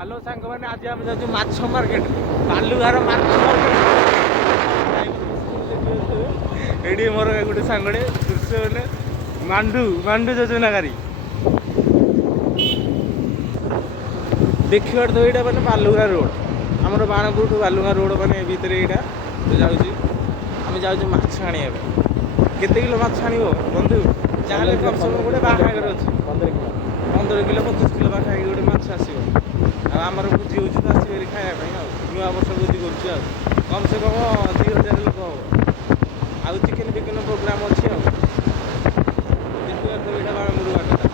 Hello सांग मैंने आज आम जाऊँ माछ मार्केट बालुगार माछ मार्केट ये मोर गोटे सांगड़े दृश्य बोले मांडू मांडू योजना गाड़ी देखिए तो यहाँ मैंने बालुगार रोड आमर बाणपुर टू बालुगार रोड मैंने भितर यहाँ जाऊँगी आम जाऊँ माछ आने केते किलो माछ आण बंधु जहाँ कम से कम गोटे बाहागर अच्छे 15 किलो 25 किलो पाखापाखि गोटे माछ आसो आमर भोजी हो आसवे खायापी नुआ वर्ष भोजी कर कम से कम 2000 लोक हम आउ चिकेन फिकेन प्रोग्राम अच्छे देखिए तो यहाँ बाणपुर बाटटा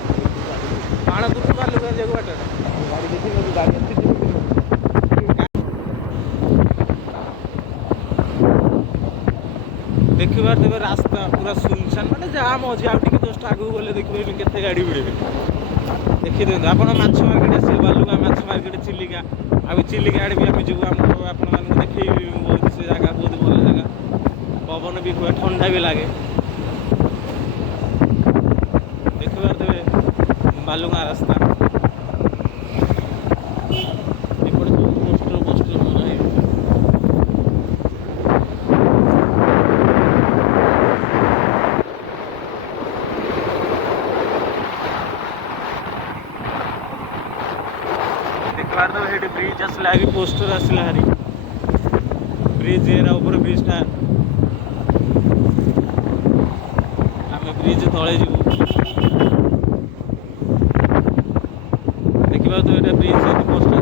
बाणपुर टू बालुगार जाऊ बाटटा गाड़ी देखिए गाड़ी देखिए तेज रास्ता पूरा सुनसान मैंने जाम अच्छे आगे जस्ट आगू गले देखिए केते गाड़ी मिले देखिए दिखाँ आप माछ मार्केट आस बालुगा माछ मार्केट चिलिका आगे चिलिका आड़े भी आम जीव आप देखे बहुत से जगह बहुत भल जगह पवन भी हुए ठंडा भी लगे देखिए तेज बालुगा रास्ता एपटे सब पोस्टर पोस्टर मरा देखिए तो ये ब्रिज आसला कि पोस्टर आसला हारी ब्रिज एरा ऊपर ब्रिजटा आम ब्रिज तले जीवु देखा तो ये ब्रिज पोस्टर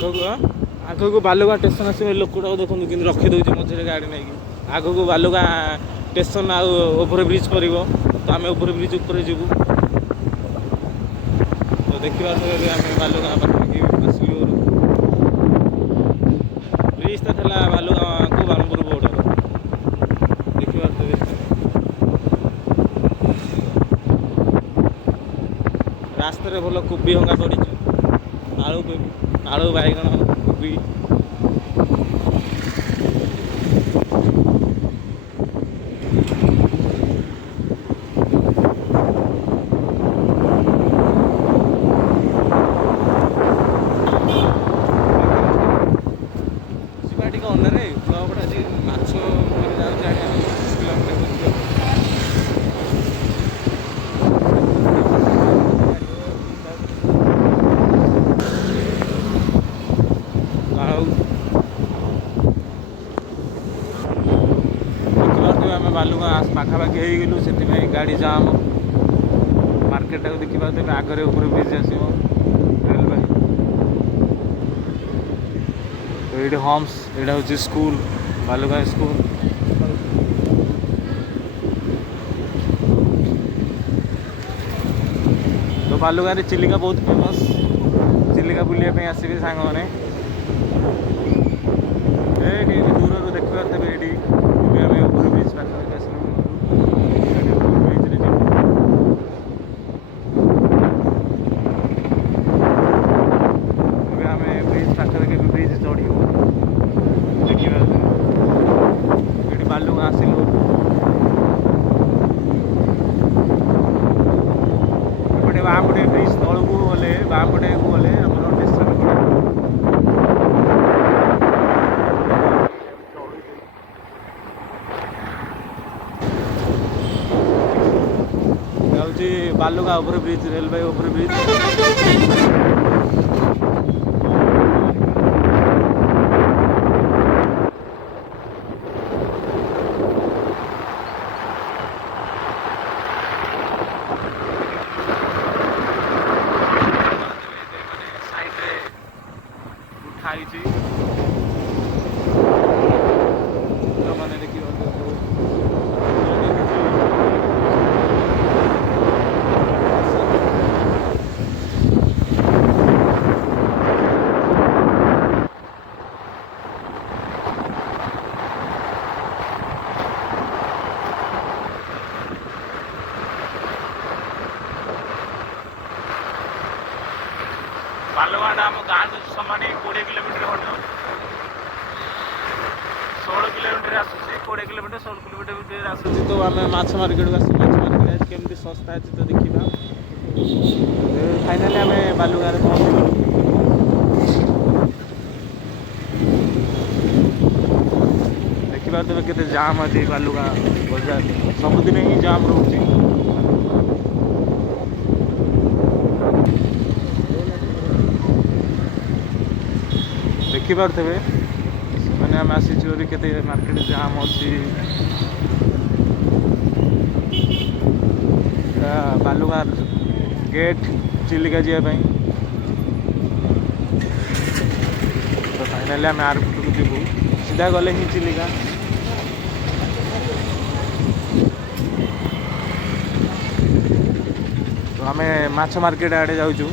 चलो आग को बालुगा स्टेशन आस लोकटा देखो कि रखीदे मझे गाड़ी नहीं आग को बालुगा स्टेशन ओवर ब्रिज कर तो आम ओवर ब्रिज उपर जीवु तो देखा आम बालुगा आसलु ब्रिजटा था बालुगा को बाणपुर बोर्डर देखा रास्ता भल कोबी हंगा पड़ी आलू बैगण कोबी ଅନରେ କୁଆପଡ଼ା ଆଜି ମାଛ ଯାଉଛି ଆଣିବା 25 କିଲୋମିଟର ଆଉ ଦେଖିପାରୁଥିବେ ଆମେ ବାଲୁଗାଁ ପାଖାପାଖି ହେଇଗଲୁ ସେଥିପାଇଁ ଗାଡ଼ି ଜାମ୍ ମାର୍କେଟଟାକୁ ଦେଖିପାରୁଥିବେ ଆଗରେ ଉପରେ ବ୍ରିଜ୍ ଆସିବ ରେଲୱେ ये होम्स यहाँ हूँ स्कूल बालुगाँ स्कूल तो बालुगाँ चिलिका बहुत फेमस चिलिका बुलाया आसबे सांग मैंने दूर देखा ये ऊपर ब्रिज पाखा आस ब्रिज पाखे ब्रिज चढ़ बालुगाँ आसिलु एपटे बामपटे ब्रिज तलू गले बामपटे गले आम स्टेशन जाऊँगी Balugaon over bridge railway over bridge खाई मैंने देखिए ଏଇଟା ଆମ ଗାଁଠୁ ସମାନ 20 କିଲୋମିଟର ହବ। 16 କିଲୋମିଟର ଆସୁଛି, 20 କିଲୋମିଟର 16 କିଲୋମିଟର ଭିତରେ ଆସୁଛି। ତ ଆମେ ମାଛ ମାର୍କେଟକୁ ଆସିଛୁ। ମାଛ ମାର୍କେଟ ଆଜି କେମିତି ଶସ୍ତା ଅଛି ତ ଦେଖିବା। ଫାଇନାଲି ଆମେ ବାଲୁଗାଁରେ ପହଞ୍ଚିଗଲୁ। ଦେଖିପାରୁଥିବେ କେତେ ଜାମ୍ ଅଛି ବାଲୁଗାଁ ବଜାର। ସବୁଦିନ ହିଁ ଜାମ୍ ରହୁଛି। ଦେଖିପାରୁଥିବେ ମାନେ ଆମେ ଆସିଛୁ ବୋଲି କେତେ ମାର୍କେଟ ଜାମ୍ ଅଛି। ବାଲୁଗାଁ ଗେଟ୍ ଚିଲିକା ଯିବା ପାଇଁ। ତ ଫାଇନାଲି ଆମେ ଆରପଟକୁ ଯିବୁ, ସିଧା ଗଲେ ହିଁ ଚିଲିକା। ତ ଆମେ ମାଛ ମାର୍କେଟ ଆଡ଼େ ଯାଉଛୁ।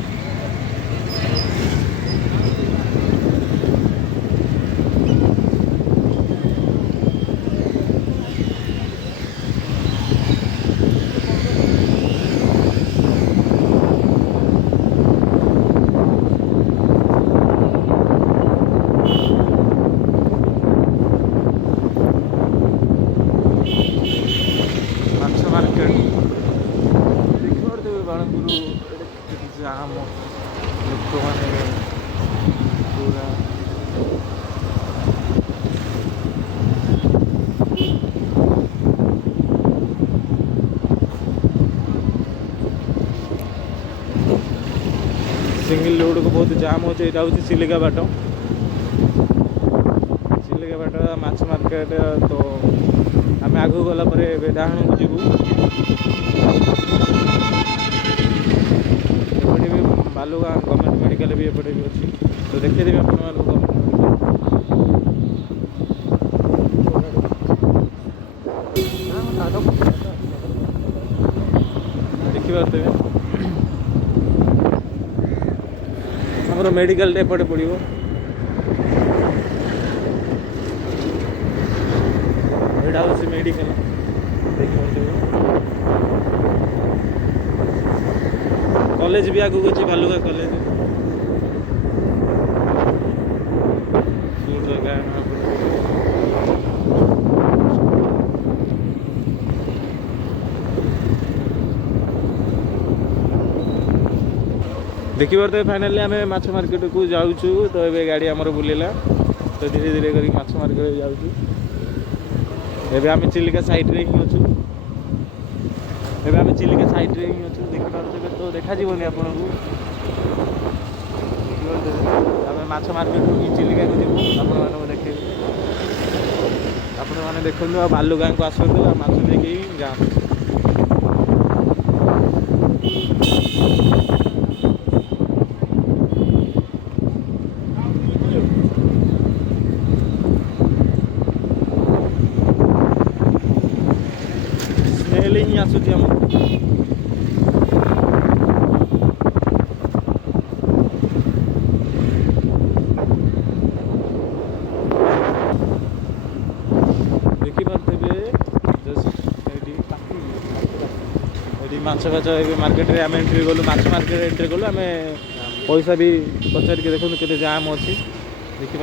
ଲୋକମାନେ ପୁରା सिंगल रोड को बहुत जाम हो। यहाँ हूँ चिलिका बाट, चिलिका बाट माछ मार्केट। तो आम आगू गला डाहाण को जीवु। एपटे भी बालुगाँ गवर्नमेंट मेडिकल भी एपटे भी अच्छी। तो देखिए आप देखिए हमर मेडिकल एपटे पड़ो। यहाँ हूँ मेडिकल। कॉलेज भी आगू अच्छी बालुगाँ कॉलेज। देखिए फाइनाली आम माछ मार्केट को जाऊँ। तो ये गाड़ी आमर बुलेला। तो धीरे धीरे कर माछ मार्केट जाऊँ। आम चिलिका साइड रे ही अच्छु। एवं आम चिलिका साइड रे ही अच्छु। देखिए तो देखा जीवनी आपन को। आम माछ मार्केट को चिलिका को जीवु। आपको देखे आपने देखु बालुगाँ को आसतु माछ लेके जाम। स्मेल ही आसूची आम। माछ फाच मार्केट रे आम एंट्री गलु। माछ मार्केट एंट्री गलु। आम पैसा भी पचार के देखो केते जाम अच्छी। देखिए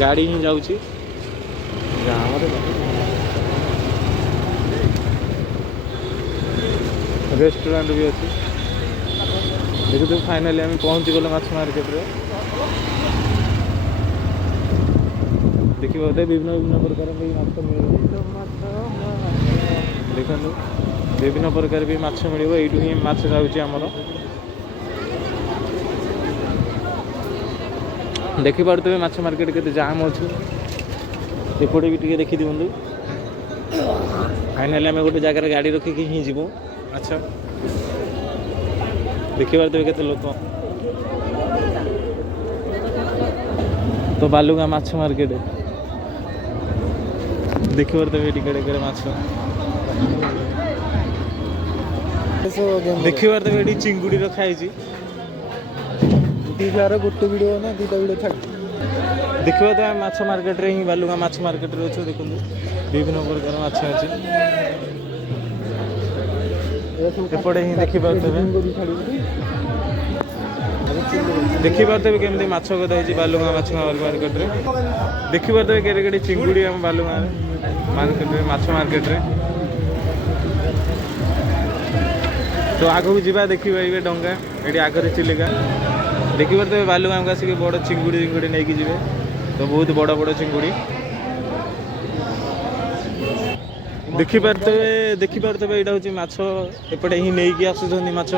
गाड़ी ही जाऊँगी। रेस्टोरेंट भी अच्छी। देखो फाइनाली आम पहुँची गल माछ मार्केट रे। देखिए विभिन्न विभिन्न प्रकार माछ मिल। देखो विभिन्न प्रकार भी माछ मिल। यू ही माछ जाऊँगी आमर। देखिपे माछ मार्केट के जाम अच्छे। एपटे भी टे देखी दिखाँ। फाइनाली आम गोटे जगार गाड़ी रखिकी ही जीवु। अच्छा देखिपे के लोक। तो बालुगाँ माछ मार्केट देखिपे टिकेट माछ। देखिए ये चिंगुड़ी रखाई। गोटे वीडियो ना दुटा वीडियो छाड़। देखिए तो आम माछ मार्केट रे ही बालुगाँ माछ मार्केट रे अच्छे। देखो विभिन्न प्रकार माछ अच्छी। एपटे ही देखिपे ଦେଖିପାରୁଥିବେ କେମିତି ମାଛ କଥା ହେଇଛି ବାଲୁଗାଁ ମାଛ ମାର୍କେଟରେ। ଦେଖିପାରୁଥିବେ କେଡ଼େ କେଡ଼େ ଚିଙ୍ଗୁଡ଼ି ଆମ ବାଲୁଗାଁ ମାର୍କେଟରେ ମାଛ ମାର୍କେଟରେ। ତ ଆଗକୁ ଯିବା ଦେଖିବା ଏବେ ଡଙ୍ଗା ଏଠି ଆଗରେ ଚିଲିକା। ଦେଖିପାରୁଥିବେ ବାଲୁଗାଁକୁ ଆସିକି ବଡ଼ ଚିଙ୍ଗୁଡ଼ି ନେଇକି ଯିବେ। ତ ବହୁତ ବଡ଼ ବଡ଼ ଚିଙ୍ଗୁଡ଼ି ଦେଖିପାରୁଥିବେ ଏଇଟା ହେଉଛି ମାଛ ଏପଟେ ହିଁ ନେଇକି ଆସୁଛନ୍ତି ମାଛ।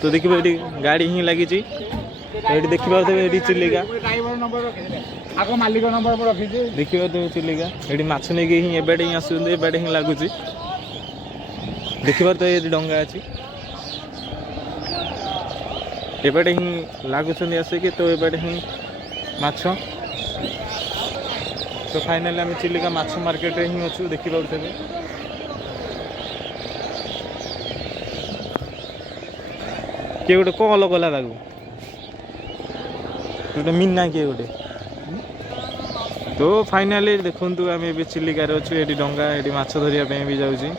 ତ ଦେଖିବେ ଏଠି ଗାଡ଼ି ହିଁ ଲାଗିଛି। ତ ଏଠି ଦେଖିପାରୁଥିବେ ଏଠି ଚିଲିକା ଦେଖିପାରୁଥିବେ ଚିଲିକା ଏଠି ମାଛ ନେଇକି ହିଁ ଏବାଟେ ହିଁ ଆସୁଛନ୍ତି ଏବାଟେ ହିଁ ଲାଗୁଛି। ଦେଖିପାରୁଥିବେ ଏଠି ଡଙ୍ଗା ଅଛି ଏବାଟେ ହିଁ ଲାଗୁଛନ୍ତି ଆସିକି। ତ ଏବାଟେ ହିଁ ମାଛ। ତ ଫାଇନାଲି ଆମେ ଚିଲିକା ମାଛ ମାର୍କେଟରେ ହିଁ ଅଛୁ ଦେଖିପାରୁଥିବେ। କିଏ ଗୋଟେ କଲ୍ କଲା ତାକୁ ଗୋଟେ ମିନା କିଏ ଗୋଟେ। ତ ଫାଇନାଲି ଦେଖନ୍ତୁ ଆମେ ଏବେ ଚିଲିକାରେ ଅଛୁ। ଏଠି ଡଙ୍ଗା ଏଠି ମାଛ ଧରିବା ପାଇଁ ବି ଯାଉଛି।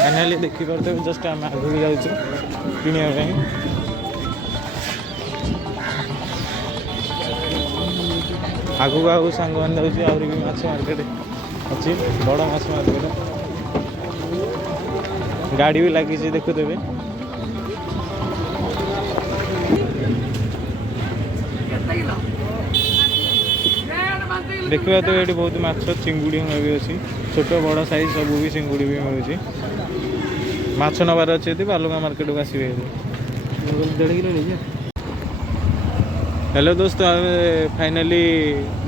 ଫାଇନାଲି ଦେଖିପାରୁଥିବେ ଜଷ୍ଟ ଆମେ ଆଗକୁ ଯାଉଛୁ କିଣିବା ପାଇଁ। ଆଗକୁ ଆଗକୁ ସାଙ୍ଗମାନେ ଯାଉଛି ଆହୁରି ବି ମାଛ ମାର୍କେଟ ଅଛି ବଡ଼ ମାଛ ମାର୍କେଟ। ଗାଡ଼ି ବି ଲାଗିଛି ଦେଖୁଥିବେ। ଦେଖିପାରୁଥିବେ ଏଠି ବହୁତ ମାଛ ଚିଙ୍ଗୁଡ଼ି ବି ଅଛି ଛୋଟ ବଡ଼ ସାଇଜ୍ ସବୁ ବି ଚିଙ୍ଗୁଡ଼ି ବି ମିଳୁଛି। ମାଛ ନେବାର ଅଛି ଯଦି ବାଲୁଗାଁ ମାର୍କେଟକୁ ଆସିବେ। हेलो दोस्तों आमे फाइनाली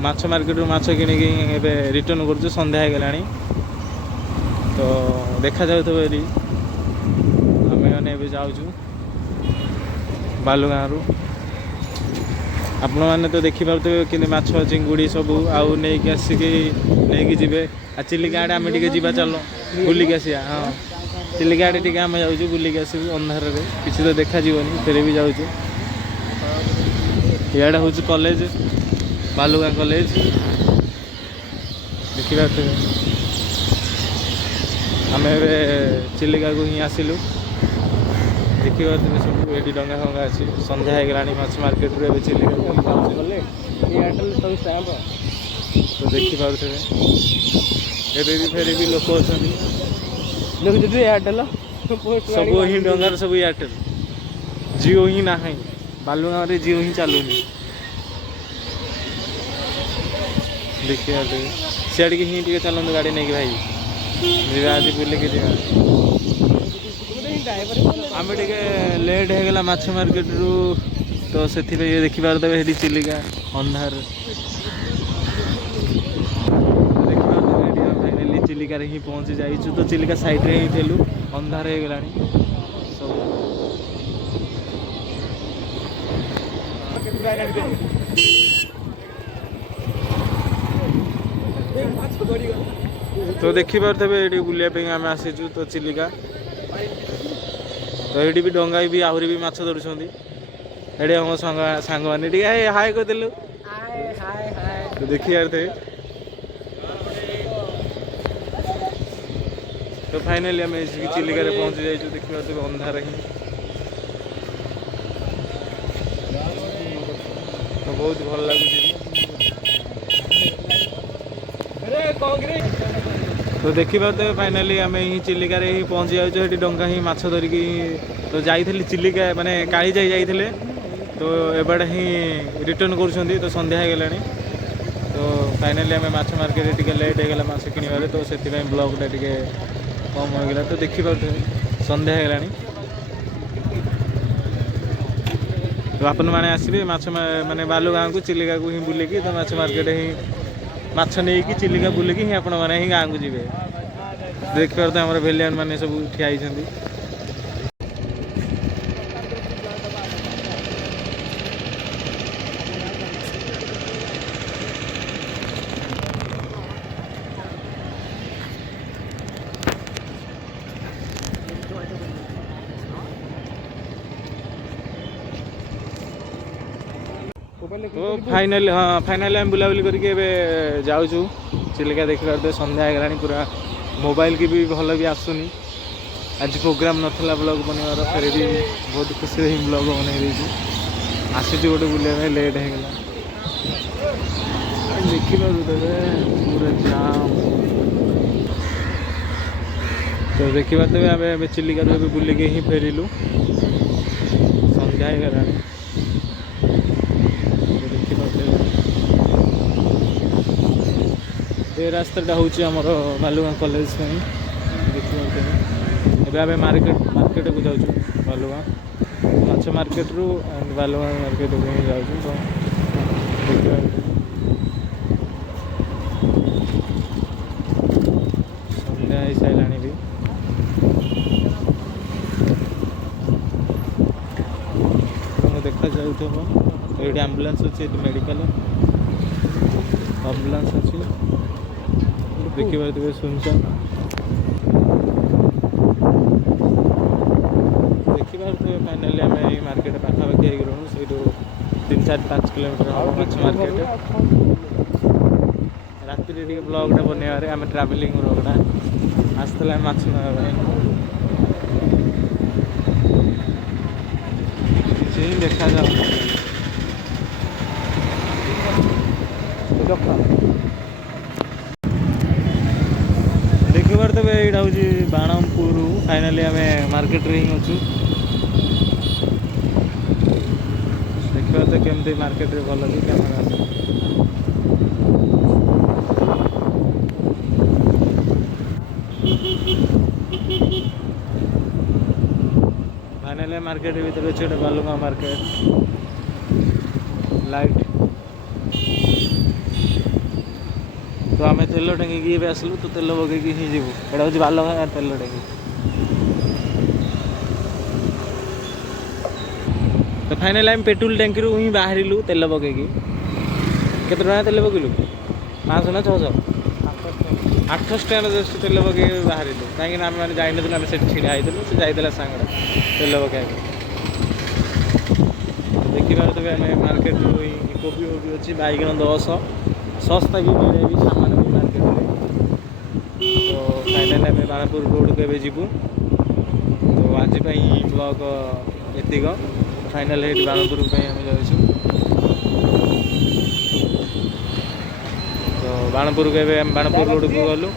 माछ मार्केट माछ किଣିकी एबे रिटर्न करछु संध्या हो गलानी। तो देखा जाउ तो एरी आमे माने एबे जाउछु बालुगाँ रु। आपण माने तो देखि पारथबे कि माछ चिंगुड़ी सब आउ नेकी आसिकी नेकी जिवे आ चिलिका आडे आमे टिके जिबा चलो बुलिक आसिया। हां चिलिका आडे टिके आमे जाउछु बुलिक आसिबु अंधार रे किछि तो देखा जीवनी फेरे भी जाउछु। इयाडा हूँ कॉलेज बालुगाँ कॉलेज देखा आम चिलिका को ही आसिलु देखा सब ये डंगा फंगा अच्छी संध्या हो गला माछ मार्केट रे चिलिका तो देखी पारे भी फेर भी लोक अच्छा एयरटेल सब ही डंगार सब एयरटेल जिओ ही ना बालुगाँ रे जिओ ही चलुनी। देखिए सियाड़ की ही चलते गाड़ी नहीं भाई जी आज बुलिकी जा आम टे लेट हो गला माछ मार्केट रु। तो से देखिपारे ये चिलिका अंधार देखिए फाइनाली चिलिका ही पहुँची जाइए। तो चिलिका साइड रे ही थेलु अंधार हो गला सब तो देखी पारे ये बुलापी आम आसीचु। तो चिलिका तो ये भी डंगा भी आहरी भी माछ धरुंट ये हम सांग मैंने हाय करदेलु तो देखी पारे। तो फाइनाली आम चिलिका पहुँची जाइए देखी पारे अंधार ही तो बहुत भल लगुच। तो देखी पारे फाइनाली आम ही चिलिका ही पहुँची जाऊँ डंगा ही माछ धरिकी। तो जाइए चिलिका माने काली जाइए तो एबारे ही रिटर्न कर तो संध्या हो गला। तो फाइनाली आम माछ मार्केट टे लेट हो गला माछ किणवे तो से ब्लॉगटा टे कम हो गला। तो देखी पारे संध्या हो गला। तो आपण मैंने आसबे माछ माने बालुगाँ को चिलिका को ही बुलिकी तो माछ मार्केट ही माछ नहीं कि चिलिका बुलिकी ही आपण मैंने ही गाँव को जी देखिए तो आम भेलियन मैंने सब ठिया होती। तो फाइनाली हाँ फाइनाली आम बुलाबुली करके जाऊँ चिलिका देखिपारे संध्या हो पूरा मोबाइल की भी भल भी आसुनी आज प्रोग्राम नाला ब्लॉग बनवार फिर भी बहुत खुशी ही ब्लॉग बनई आसी गोटे बुलाया लेट होगा देखिपारे पूरा जाम तो देखिपारे आम चिलिका बुलिके ही फेरिलु संध्या हो ये रास्ताटा हूँ आमर बालुगाँ कॉलेज देखिए आम मार्केट को जाऊँ बालुगाँ माछ मार्केट रू एंड बालुगाँ मार्केट को ही जाऊँ तो देखिए संध्या हो सारा भी देखा जाऊे आम्बुलांस अच्छे मेडिकल आम्बुलांस अच्छी देखिए सुनसान देखिए फाइनाली आम मार्केट पाखापाखि हो से 3-4-5 किलोमीटर माछ मार्केट राति ब्लॉगटा बनवार आम ट्रावेलिंग ब्लॉगटा आसला माछ ना किसी देखा जाऊ देखिए तो यहाँ हूँ बाणपुर फाइनाली आम मार्केट रे ही अच्छु देखिए तो केमती मार्केट रे भल भी कैमेरा फाइनाली मार्केट भीतर अच्छे गोटे बालुगाँ मार्केट लाइट तो आम तेल टांगी आसलु तो तेल पकईकि ही जीवु एटा हूँ बालुगाँ तेल टांगी तो फाइनाली आम पेट्रोल टैंकी ही बाहर तेल पकईकि केते टका तेल पकईलु 500 ना 600 800 टका जस्ट तेल पकई बाहर कहीं आम मैंने जाइन आम से छिड़ा होती से जाइला सांगड़ा तेल पकड़ा देखिए तो आम मार्केट कोबी वोबी अच्छी बैगन 10 सस्ता भी मिले भी सामान भी मार्केट में तो फाइनाली आम बाणपुर रोड को एवं जीवु तो आज ब्लॉग एतिक फाइनाल बाणपुर आम जाऊँ तो बाणपुर को बाणपुर रोड को गलु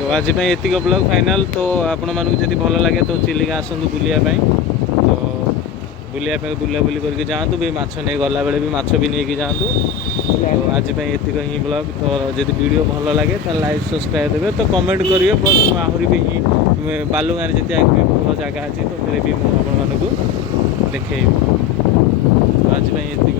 तो आज एतिक ब्लॉग फाइनाल तो आपण मानक जब भल लगे तो चिलिका आसतु बुलायापाई तो बुलाया बुलाबुली करके जातु भी माछ नहीं गला बेले भी माछ भी नहीं जातु तो आज एतिक ही ब्लॉग तो जब वीडियो भल लगे तो लाइक सब्सक्राइब देवे तो कमेंट करिए प्लस आहरी भी बालुगाँ जिते भल जगह अच्छी तो फिर भी मुझे आपको देखेबी तो आज एतिक